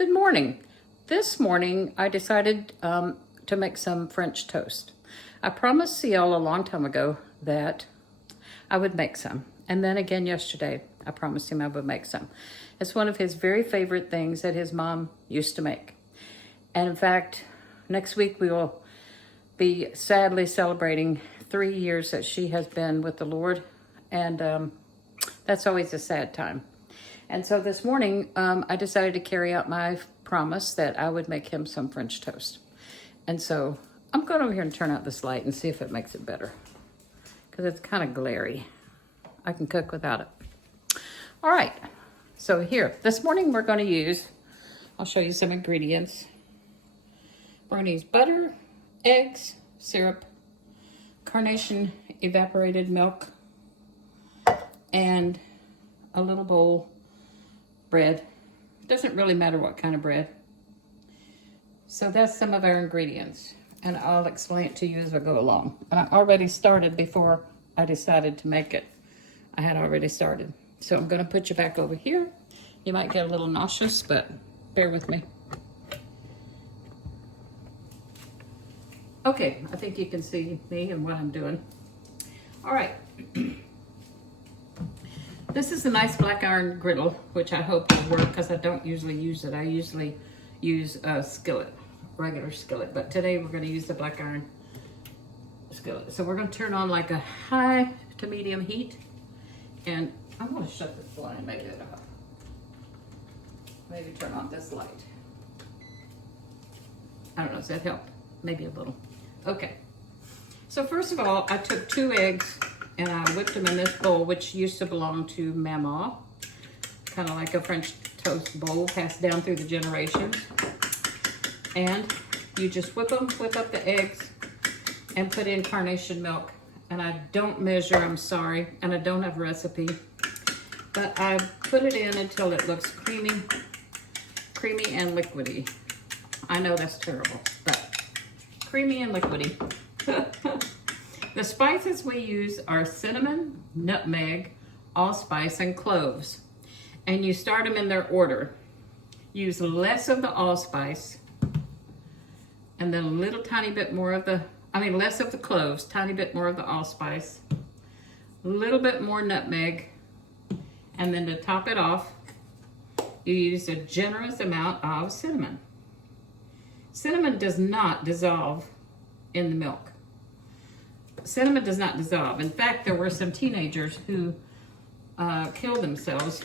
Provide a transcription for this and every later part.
Good morning. This morning I decided to make some French toast. I promised CL a long time ago that I would make some. And then again yesterday, I promised him I would make some. It's one of his very favorite things that his mom used to make. And in fact, next week we will be sadly celebrating 3 years that she has been with the Lord. And that's always a sad time. And so this morning, I decided to carry out my promise that I would make him some French toast. And so I'm going over here and turn out this light and see if it makes it better, because it's kind of glary. I can cook without it. All right, so here, this morning we're going to use, I'll show you some ingredients. We're going to use butter, eggs, syrup, Carnation evaporated milk, and a little bowl bread. Doesn't really matter what kind of bread. So that's some of our ingredients, and I'll explain it to you as I go along. And I already started before I decided to make it. I had already started. So I'm going to put you back over here. You might get a little nauseous, but bear with me. Okay, I think you can see me and what I'm doing. All right. This is a nice black iron griddle, which I hope will work because I don't usually use it. I usually use a skillet, regular skillet, but today we're going to use the black iron skillet. So we're going to turn on like a high to medium heat, and I'm going to shut this blind, maybe turn on this light. I don't know, does that help? Maybe a little. Okay. So first of all, I took 2 eggs and I whipped them in this bowl, which used to belong to Mama. Kind of like a French toast bowl passed down through the generations. And you just whip up the eggs and put in Carnation milk. And I don't measure, I'm sorry, and I don't have a recipe. But I put it in until it looks creamy and liquidy. I know that's terrible, but creamy and liquidy. The spices we use are cinnamon, nutmeg, allspice, and cloves. And you start them in their order. Use less of the allspice, and then a little tiny bit more of less of the cloves, tiny bit more of the allspice, a little bit more nutmeg, and then to top it off, you use a generous amount of cinnamon. Cinnamon does not dissolve in the milk. Cinnamon does not dissolve. In fact, there were some teenagers who killed themselves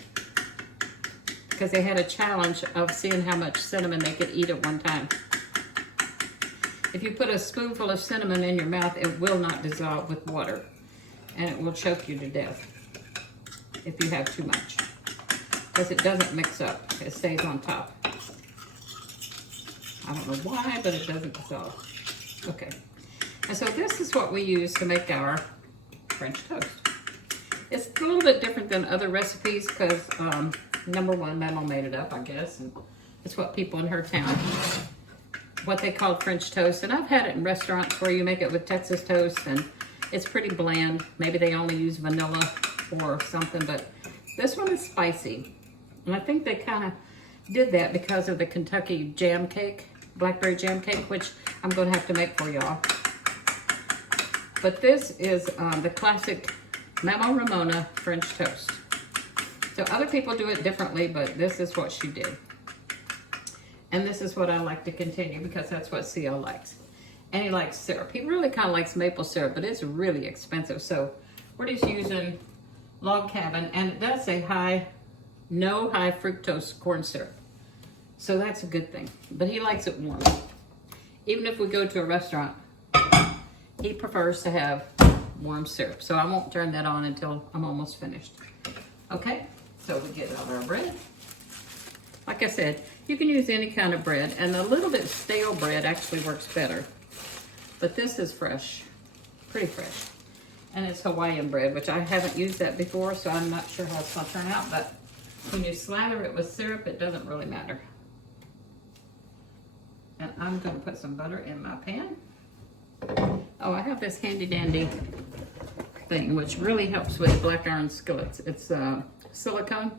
because they had a challenge of seeing how much cinnamon they could eat at one time. If you put a spoonful of cinnamon in your mouth, it will not dissolve with water, and it will choke you to death if you have too much, because it doesn't mix up. It stays on top. I don't know why, but it doesn't dissolve. Okay. And so this is what we use to make our French toast. It's a little bit different than other recipes because, number one, Mama made it up, I guess, and it's what people in her town, what they call French toast. And I've had it in restaurants where you make it with Texas toast, and it's pretty bland. Maybe they only use vanilla or something, but this one is spicy. And I think they kind of did that because of the Kentucky jam cake, blackberry jam cake, which I'm going to have to make for y'all. But this is the classic Mama Ramona French toast. So other people do it differently, but this is what she did. And this is what I like to continue because that's what CL likes. And he likes syrup. He really kind of likes maple syrup, but it's really expensive. So we're just using Log Cabin, and it does say no high fructose corn syrup. So that's a good thing. But he likes it warm. Even if we go to a restaurant, he prefers to have warm syrup. So I won't turn that on until I'm almost finished. Okay, so we get out our bread. Like I said, you can use any kind of bread, and a little bit stale bread actually works better. But this is fresh, pretty fresh. And it's Hawaiian bread, which I haven't used that before, so I'm not sure how it's gonna turn out, but when you slather it with syrup, it doesn't really matter. And I'm gonna put some butter in my pan. Oh, I have this handy dandy thing, which really helps with black iron skillets. It's silicone.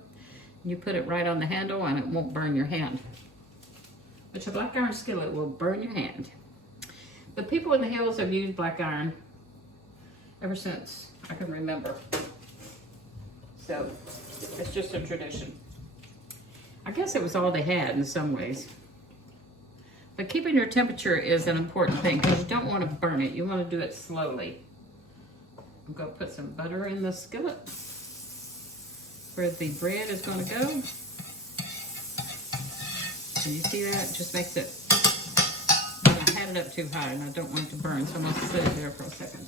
You put it right on the handle and it won't burn your hand. But your black iron skillet will burn your hand. The people in the hills have used black iron ever since I can remember. So it's just a tradition. I guess it was all they had in some ways. But keeping your temperature is an important thing because you don't want to burn it. You want to do it slowly. I'm going to put some butter in the skillet where the bread is going to go. Can you see that? It just makes it, I had it up too high and I don't want it to burn, so I'm going to put it there for a second.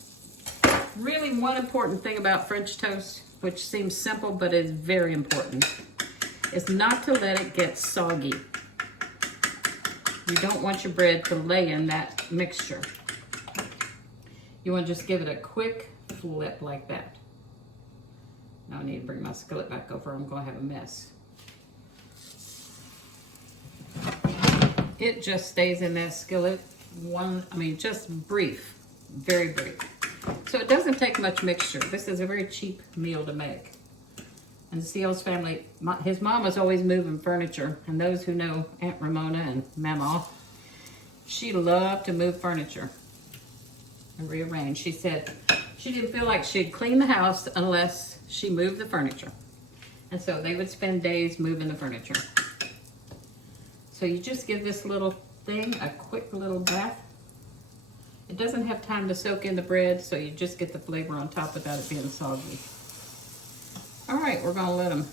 Really, one important thing about French toast, which seems simple but is very important, is not to let it get soggy. You don't want your bread to lay in that mixture. You want to just give it a quick flip like that. Now I need to bring my skillet back over. I'm going to have a mess. It just stays in that skillet just brief, very brief. So it doesn't take much mixture. This is a very cheap meal to make. And Seal's family, his mom was always moving furniture. And those who know Aunt Ramona and Mama, she loved to move furniture and rearrange. She said she didn't feel like she'd clean the house unless she moved the furniture. And so they would spend days moving the furniture. So you just give this little thing a quick little bath. It doesn't have time to soak in the bread, so you just get the flavor on top without it being soggy. All right, we're gonna let them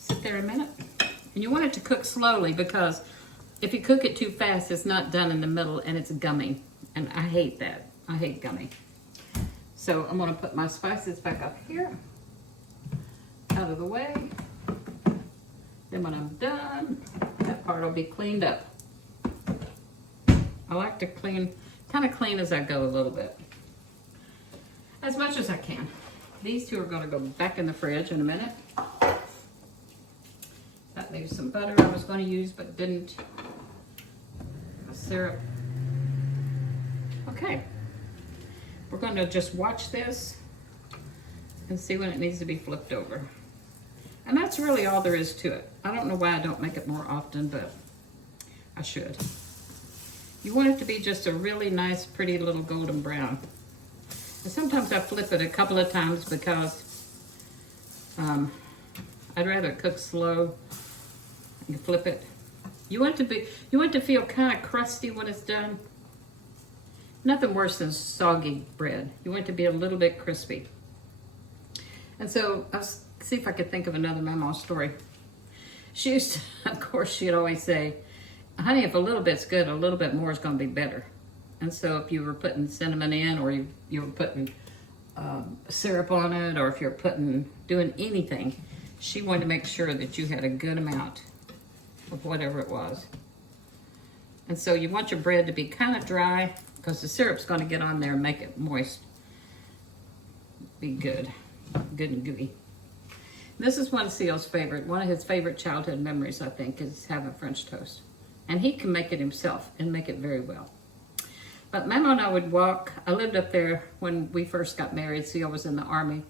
sit there a minute. And you want it to cook slowly because if you cook it too fast, it's not done in the middle and it's gummy. And I hate that. I hate gummy. So I'm gonna put my spices back up here, out of the way. Then when I'm done, that part will be cleaned up. I like to kind of clean as I go a little bit. As much as I can. These two are going to go back in the fridge in a minute. That leaves some butter I was going to use but didn't. A syrup. Okay. We're going to just watch this and see when it needs to be flipped over. And that's really all there is to it. I don't know why I don't make it more often, but I should. You want it to be just a really nice, pretty little golden brown. And sometimes I flip it a couple of times because I'd rather cook slow. You flip it. You want it to feel kind of crusty when it's done. Nothing worse than soggy bread. You want it to be a little bit crispy. And so I'll see if I could think of another Mama story. She used to, of course, she'd always say, honey, if a little bit's good, a little bit more is going to be better. And so if you were putting cinnamon in, or you were putting syrup on it, or if you're doing anything, she wanted to make sure that you had a good amount of whatever it was. And so you want your bread to be kind of dry because the syrup's going to get on there and make it moist. Be good and gooey. This is one of Seal's favorite, one of his favorite childhood memories, I think, is having French toast. And he can make it himself and make it very well. But Mama and I would walk. I lived up there when we first got married. Seal was in the Army,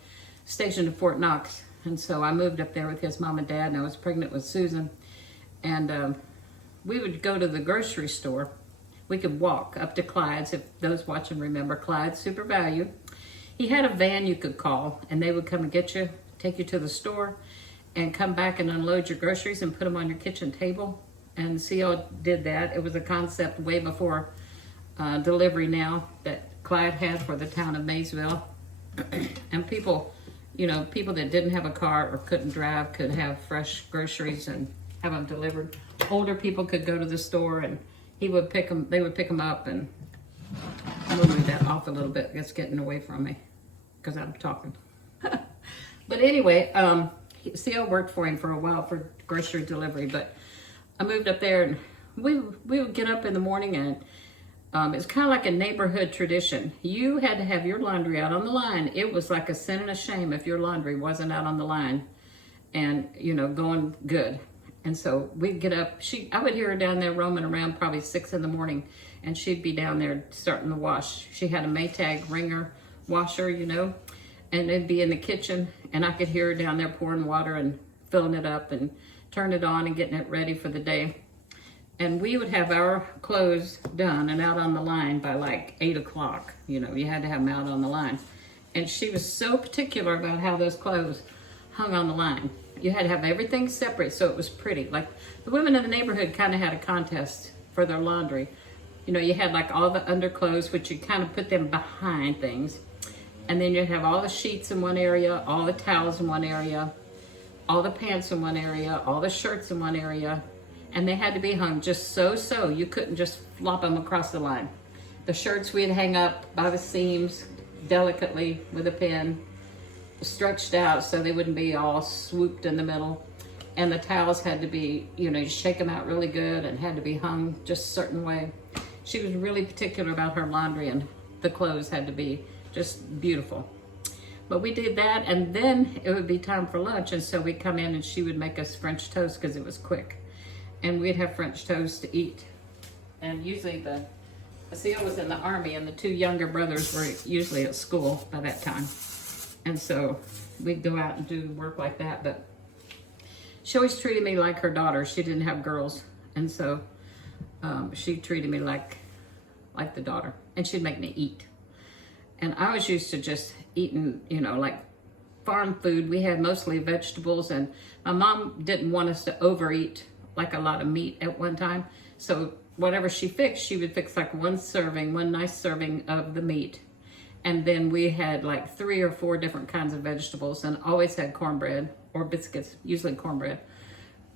stationed in Fort Knox. And so I moved up there with his mom and dad, and I was pregnant with Susan. And we would go to the grocery store. We could walk up to Clyde's, if those watching remember Clyde's Super Value. He had a van you could call, and they would come and get you, take you to the store, and come back and unload your groceries and put them on your kitchen table. And Seal did that. It was a concept way before delivery now that Clyde had for the town of Maysville. And people, people that didn't have a car or couldn't drive could have fresh groceries and have them delivered. Older people could go to the store and they would pick them up. And I'm gonna move that off a little bit. It's getting away from me because I'm talking. But anyway, Seal worked for him for a while for grocery delivery, but I moved up there and we would get up in the morning and it's kind of like a neighborhood tradition. You had to have your laundry out on the line. It was like a sin and a shame if your laundry wasn't out on the line and, going good. And so we'd get up. I would hear her down there roaming around probably 6 in the morning, and she'd be down there starting to wash. She had a Maytag wringer washer, and it'd be in the kitchen, and I could hear her down there pouring water and filling it up and turning it on and getting it ready for the day. And we would have our clothes done and out on the line by like 8 o'clock. You know, you had to have them out on the line. And she was so particular about how those clothes hung on the line. You had to have everything separate so it was pretty. Like the women in the neighborhood kind of had a contest for their laundry. You know, you had like all the underclothes, which you kind of put them behind things. And then you'd have all the sheets in one area, all the towels in one area, all the pants in one area, all the shirts in one area. And they had to be hung just so. You couldn't just flop them across the line. The shirts we'd hang up by the seams delicately with a pin, stretched out so they wouldn't be all swooped in the middle. And the towels had to be, you know, you shake them out really good and had to be hung just a certain way. She was really particular about her laundry, and the clothes had to be just beautiful. But we did that, and then it would be time for lunch, and so we'd come in and she would make us French toast because it was quick. And we'd have French toast to eat. And usually Asil was in the Army, and the 2 younger brothers were usually at school by that time. And so we'd go out and do work like that. But she always treated me like her daughter. She didn't have girls. And so she treated me like the daughter. And she'd make me eat. And I was used to just eating, you know, like farm food. We had mostly vegetables. And my mom didn't want us to overeat like a lot of meat at one time. So whatever she fixed, she would fix like one nice serving of the meat. And then we had like 3 or 4 different kinds of vegetables, and always had cornbread or biscuits, usually cornbread.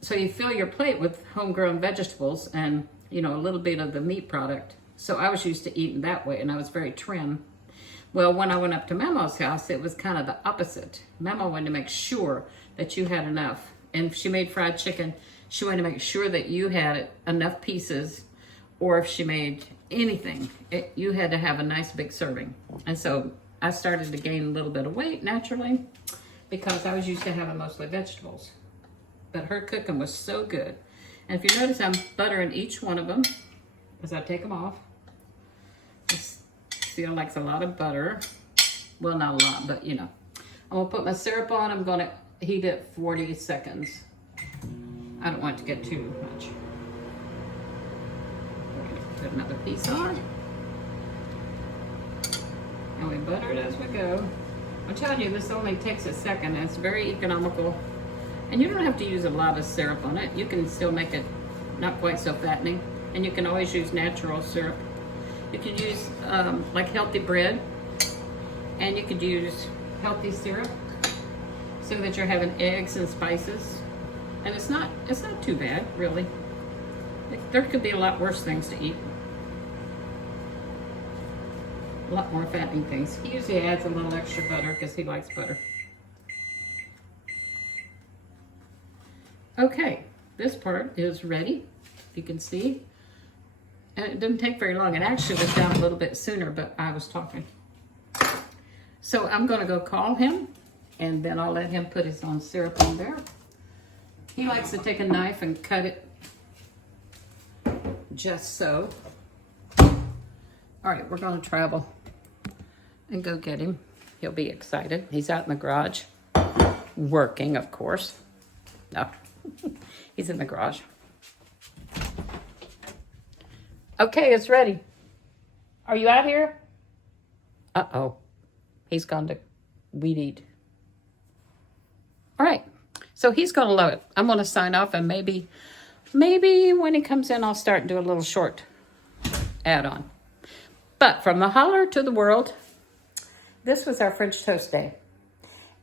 So you fill your plate with homegrown vegetables and, you know, a little bit of the meat product. So I was used to eating that way, and I was very trim. Well, when I went up to Memo's house, it was kind of the opposite. Memo wanted to make sure that you had enough. And if she made fried chicken, she wanted to make sure that you had enough pieces, or if she made anything, you had to have a nice big serving. And so I started to gain a little bit of weight naturally because I was used to having mostly vegetables. But her cooking was so good. And if you notice, I'm buttering each one of them as I take them off. Asil likes a lot of butter. Well, not a lot, but you know. I'm gonna put my syrup on. I'm gonna heat it 40 seconds. I don't want it to get too much. Put another piece on. And we butter it as we go. I'm telling you, this only takes a second. And it's very economical. And you don't have to use a lot of syrup on it. You can still make it not quite so fattening. And you can always use natural syrup. You can use like healthy bread. And you could use healthy syrup so that you're having eggs and spices. And it's not too bad, really. There could be a lot worse things to eat. A lot more fattening things. He usually adds a little extra butter because he likes butter. Okay, this part is ready. You can see. And it didn't take very long. It actually was down a little bit sooner, but I was talking. So I'm going to go call him, and then I'll let him put his own syrup on there. He likes to take a knife and cut it just so. All right, we're going to travel and go get him. He'll be excited. He's out in the garage working, of course. No, he's in the garage. Okay, it's ready. Are you out here? Uh-oh. He's gone to weed eat. All right. So he's going to love it. I'm going to sign off, and maybe when he comes in, I'll start and do a little short add-on. But from the holler to the world, this was our French toast day.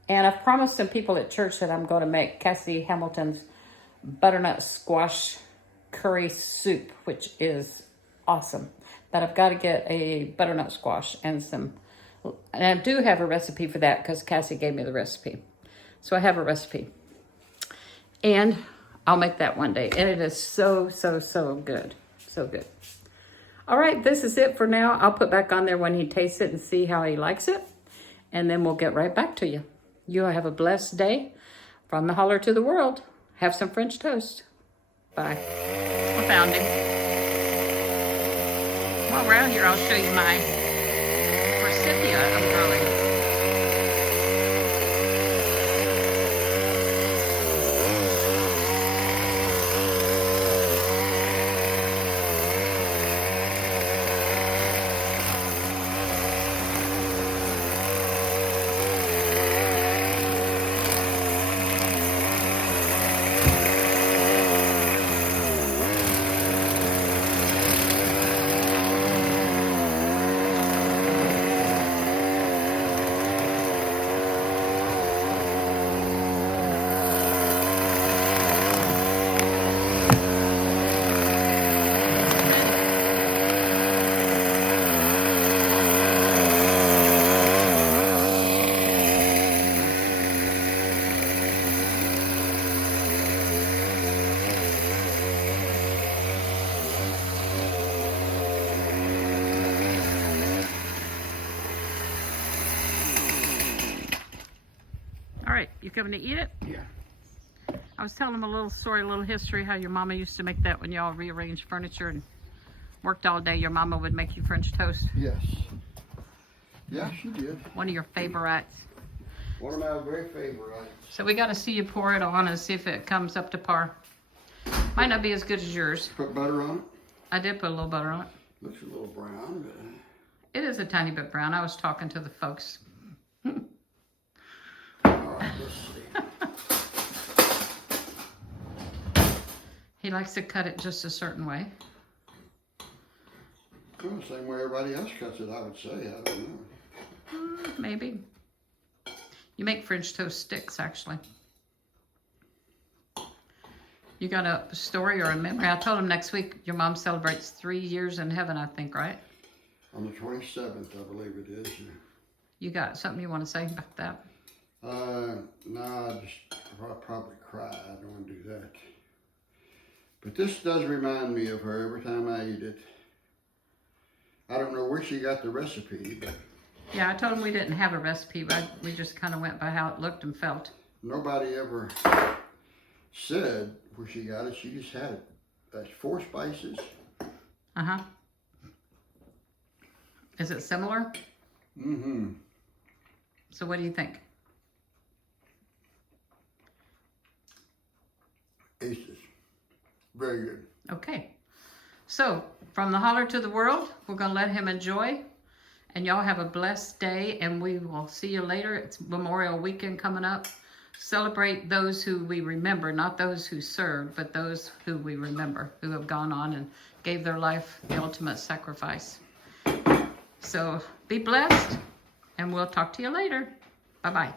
And I've promised some people at church that I'm going to make Cassidy Hamilton's butternut squash curry soup, which is awesome. But I've got to get a butternut squash and I do have a recipe for that because Cassie gave me the recipe. So I have a recipe. And I'll make that one day. And it is so, so, so good. So good. All right, this is it for now. I'll put back on there when he tastes it and see how he likes it. And then we'll get right back to you. You have a blessed day. From the holler to the world. Have some French toast. Bye. I found him. While we're out here, I'll show you my forsythia I'm growing. coming to eat it? Yeah. I was telling him a little story, a little history, how your mama used to make that when y'all rearranged furniture and worked all day. Your mama would make you French toast. Yes. Yeah, she did. One of your favorites. One of my very favorites. So we got to see you pour it on and see if it comes up to par. Might not be as good as yours. Put butter on it. I did put a little butter on it. Looks a little brown, but... It is a tiny bit brown. I was talking to the folks. All right, let's see. He likes to cut it just a certain way. Well, the same way everybody else cuts it, I would say. I don't know. Maybe. You make French toast sticks, actually. You got a story or a memory? I told him next week your mom celebrates 3 years in heaven, I think, right? On the 27th, I believe it is. You got something you want to say about that? No, I'll probably cry. I don't want to do that. But this does remind me of her every time I eat it. I don't know where she got the recipe, but... Yeah, I told him we didn't have a recipe, but we just kind of went by how it looked and felt. Nobody ever said where she got it. She just had it. That's 4 spices. Uh-huh. Is it similar? Mm-hmm. So what do you think? Aces. Very good. Okay. So, from the holler to the world, we're going to let him enjoy. And y'all have a blessed day, and we will see you later. It's Memorial Weekend coming up. Celebrate those who we remember, not those who served, but those who we remember, who have gone on and gave their life the ultimate sacrifice. So, be blessed, and we'll talk to you later. Bye-bye.